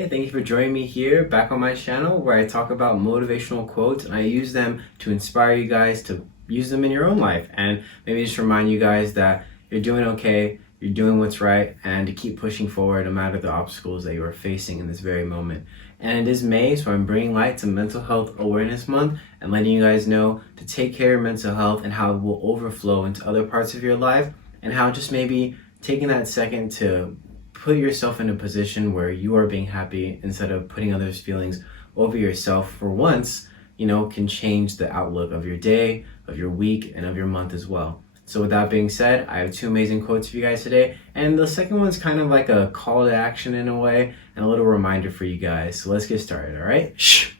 today. Thank you for joining me here back on my channel where I talk about motivational quotes and I use them to inspire you guys to use them in your own life and maybe just remind you guys that you're doing okay, you're doing what's right, and to keep pushing forward no matter the obstacles that you are facing in this very moment. And it is May, so I'm bringing light to Mental Health Awareness Month and letting you guys know to take care of mental health and how it will overflow into other parts of your life, and how just maybe taking that second to put yourself in a position where you are being happy instead of putting others' feelings over yourself for once, can change the outlook of your day, of your week, and of your month as well. So with that being said, I have two amazing quotes for you guys today. And the second one's kind of like a call to action in a way and a little reminder for you guys. So let's get started, all right? Shh.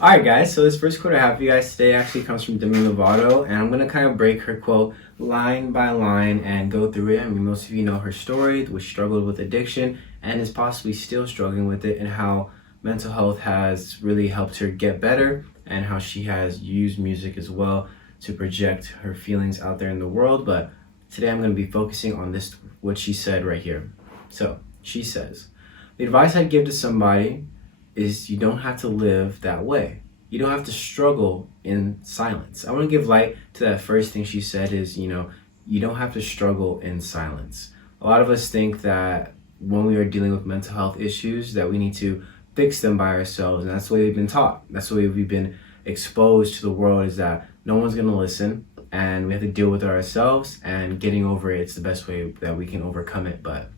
All right, guys, so this first quote I have for you guys today actually comes from Demi Lovato, and I'm going to kind of break her quote line by line and go through it. I mean, most of you know her story, which struggled with addiction and is possibly still struggling with it, and how mental health has really helped her get better, and how she has used music as well to project her feelings out there in the world. But today I'm going to be focusing on this, what she said right here. So she says, "The advice I'd give to somebody is you don't have to live that way. You don't have to struggle in silence." I want to give light to that first thing she said is, you don't have to struggle in silence. A lot of us think that when we are dealing with mental health issues that we need to fix them by ourselves, and that's the way we've been taught. That's the way we've been exposed to the world, is that no one's going to listen and we have to deal with it ourselves, and getting over it, it's the best way that we can overcome it. But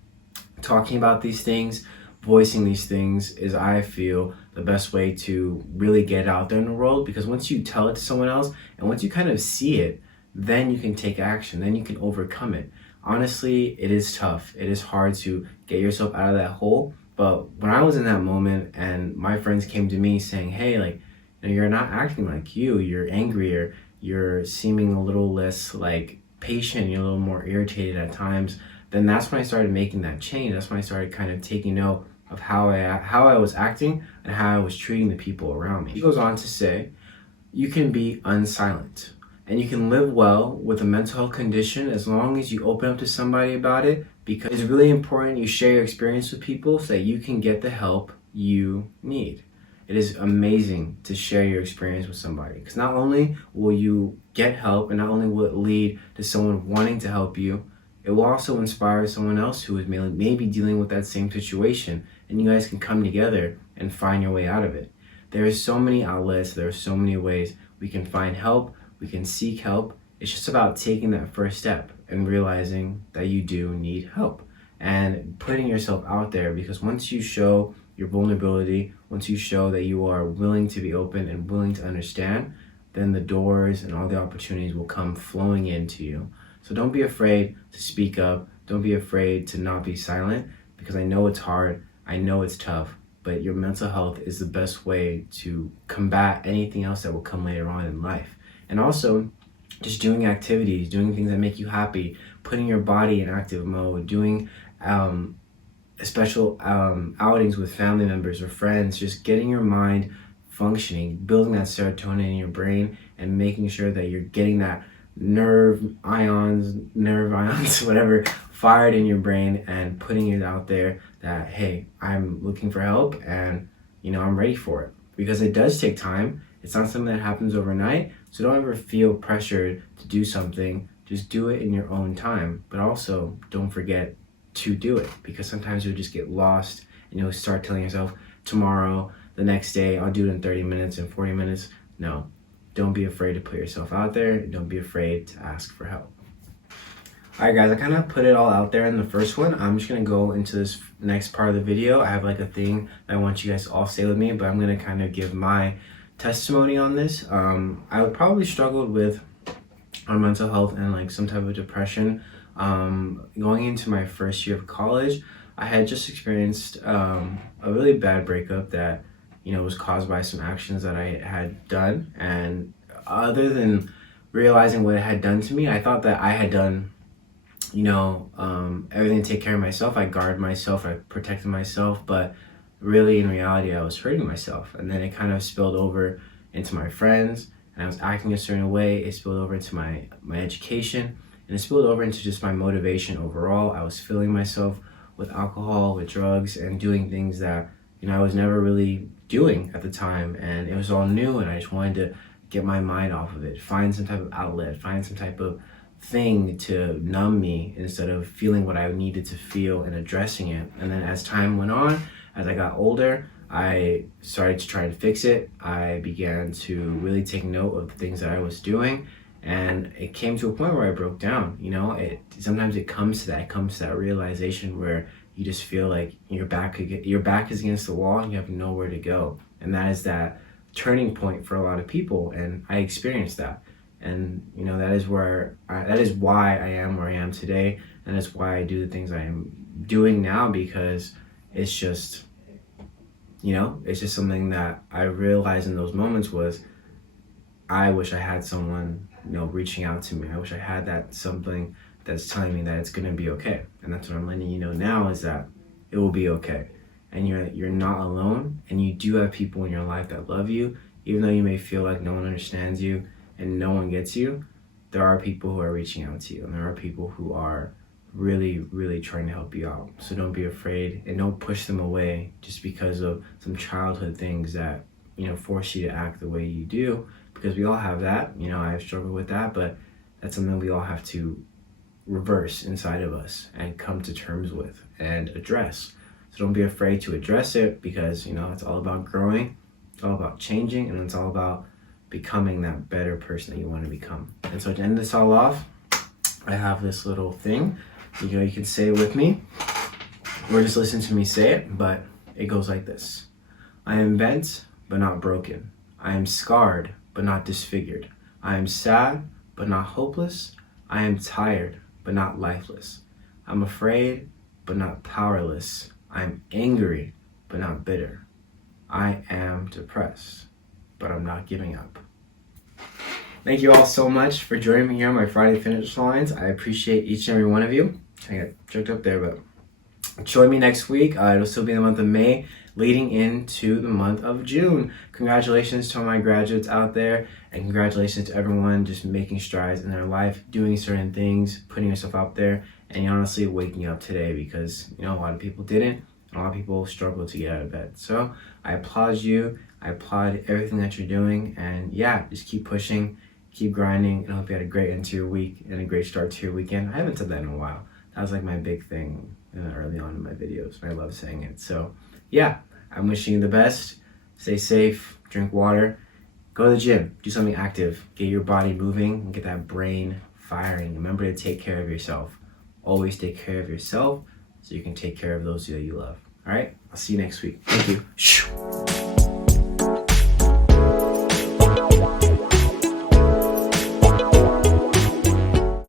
talking about these things, voicing these things is, I feel, the best way to really get out there in the world, because once you tell it to someone else and once you kind of see it, then you can take action, then you can overcome it. Honestly, it is tough. It is hard to get yourself out of that hole. But when I was in that moment and my friends came to me saying, hey, like, you're not acting like you're angrier, you're seeming a little less like patient, you're a little more irritated at times, then that's when I started making that change. That's when I started kind of taking note of how I was acting and how I was treating the people around me. He goes on to say, you can be unsilent and you can live well with a mental health condition as long as you open up to somebody about it, because it's really important you share your experience with people so that you can get the help you need. It is amazing to share your experience with somebody, because not only will you get help and not only will it lead to someone wanting to help you, it will also inspire someone else who is maybe dealing with that same situation, and you guys can come together and find your way out of it. There are so many outlets, there are so many ways we can find help, we can seek help. It's just about taking that first step and realizing that you do need help and putting yourself out there, because once you show your vulnerability, once you show that you are willing to be open and willing to understand, then the doors and all the opportunities will come flowing into you. So don't be afraid to speak up. Don't be afraid to not be silent, because I know it's hard. I know it's tough, but your mental health is the best way to combat anything else that will come later on in life. And also, just doing activities, doing things that make you happy, putting your body in active mode, doing special outings with family members or friends, just getting your mind functioning, building that serotonin in your brain, and making sure that you're getting that nerve ions, whatever, fired in your brain, and putting it out there that, hey, I'm looking for help and, I'm ready for it. Because it does take time. It's not something that happens overnight. So don't ever feel pressured to do something. Just do it in your own time. But also, don't forget to do it, because sometimes you'll just get lost and you'll start telling yourself, tomorrow, the next day, I'll do it in 30 minutes and 40 minutes. No, don't be afraid to put yourself out there. Don't be afraid to ask for help. All right, guys, I kind of put it all out there in the first one. I'm just going to go into this next part of the video. I have like a thing that I want you guys to all say with me, but I'm going to kind of give my testimony on this. I would probably struggled with mental health and like some type of depression. Going into my first year of college, I had just experienced a really bad breakup that, was caused by some actions that I had done. And other than realizing what it had done to me, I thought that I had done, everything to take care of myself. I guarded myself, I protected myself, but really in reality, I was hurting myself. And then it kind of spilled over into my friends, and I was acting a certain way. It spilled over into my education, and it spilled over into just my motivation overall. I was filling myself with alcohol, with drugs, and doing things that, I was never really doing at the time, and it was all new, and I just wanted to get my mind off of it, find some type of outlet, find some type of thing to numb me instead of feeling what I needed to feel and addressing it. And then as time went on, as I got older, I started to try and fix it. I began to really take note of the things that I was doing, and it came to a point where I broke down. Sometimes it comes to that realization where you just feel like your back is against the wall and you have nowhere to go. And that is that turning point for a lot of people, and I experienced that. And that is why I am where I am today, and that's why I do the things I am doing now, because it's just something that I realized in those moments was, I wish I had someone reaching out to me. I wish I had that something that's telling me that it's gonna be okay. And that's what I'm letting you know now, is that it will be okay. And you're not alone, and you do have people in your life that love you. Even though you may feel like no one understands you and no one gets you, there are people who are reaching out to you, and there are people who are really, really trying to help you out. So don't be afraid, and don't push them away just because of some childhood things that force you to act the way you do, because we all have that. I've struggled with that, but that's something we all have to reverse inside of us and come to terms with and address. So don't be afraid to address it, because it's all about growing, it's all about changing, and it's all about becoming that better person that you want to become. And so to end this all off, I have this little thing. You can say it with me, or just listen to me say it, but it goes like this. I am bent, but not broken. I am scarred, but not disfigured. I am sad, but not hopeless. I am tired, but not lifeless. I'm afraid, but not powerless. I'm angry, but not bitter. I am depressed, but I'm not giving up. Thank you all so much for joining me here on my Friday Finish Lines. I appreciate each and every one of you. I got jerked up there, but join me next week. It'll still be the month of May, leading into the month of June. Congratulations to all my graduates out there, and congratulations to everyone just making strides in their life, doing certain things, putting yourself out there, and honestly waking up today, because a lot of people didn't. A lot of people struggle to get out of bed. So I applaud you. I applaud everything that you're doing, and just keep pushing, keep grinding, and I hope you had a great end to your week and a great start to your weekend. I haven't said that in a while. That was like my big thing early on in my videos, and I love saying it. So I'm wishing you the best. Stay safe, drink water, go to the gym, do something active, get your body moving, and get that brain firing. Remember to take care of yourself. Always take care of yourself so you can take care of those that you love. All right, I'll see you next week. Thank you.